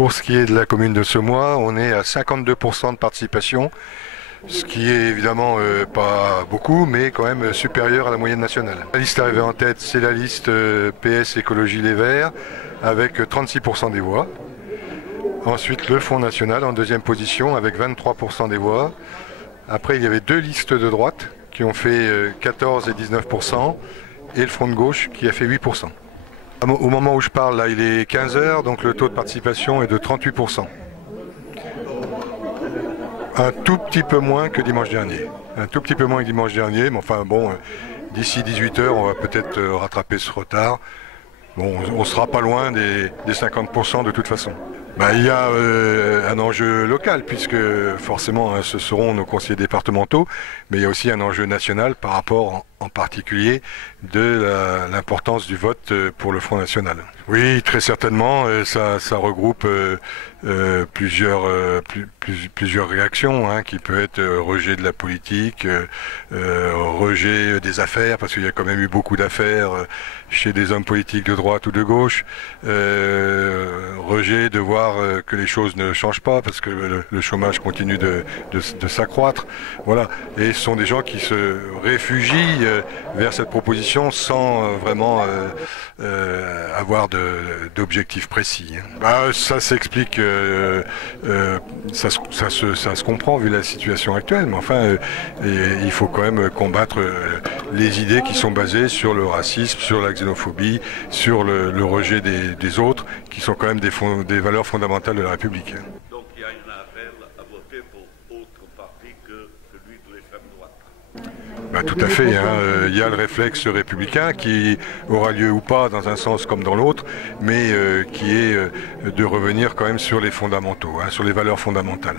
Pour ce qui est de la commune de Semois, on est à 52% de participation, ce qui est évidemment pas beaucoup, mais quand même supérieur à la moyenne nationale. La liste arrivée en tête, c'est la liste PS Écologie Les Verts, avec 36% des voix. Ensuite, le Front National en deuxième position, avec 23% des voix. Après, il y avait deux listes de droite qui ont fait 14 et 19%, et le Front de gauche qui a fait 8%. Au moment où je parle, là, il est 15 heures, donc le taux de participation est de 38%. Un tout petit peu moins que dimanche dernier. Un tout petit peu moins que dimanche dernier, mais enfin bon, d'ici 18 heures, on va peut-être rattraper ce retard. Bon, on sera pas loin des 50% de toute façon. Il y a un enjeu local, puisque forcément ce seront nos conseillers départementaux, mais il y a aussi un enjeu national par rapport en particulier de l'importance du vote pour le Front National. Oui, très certainement, ça regroupe plusieurs réactions, qui peut être rejet de la politique, rejet des affaires, parce qu'il y a quand même eu beaucoup d'affaires chez des hommes politiques de droite ou de gauche, rejet de voir que les choses ne changent pas, parce que le chômage continue de s'accroître. Voilà. Et ce sont des gens qui se réfugient vers cette proposition sans vraiment avoir d'objectifs précis. Ça s'explique, ça se comprend vu la situation actuelle, mais enfin, il faut quand même combattre les idées qui sont basées sur le racisme, sur la xénophobie, sur le rejet des autres, qui sont quand même des valeurs fondamentales de la République. Donc il y a un appel à voter pour autre parti que celui de l'extrême droite. Tout à fait, il y a le réflexe républicain qui aura lieu ou pas dans un sens comme dans l'autre, mais qui est de revenir quand même sur les fondamentaux, sur les valeurs fondamentales.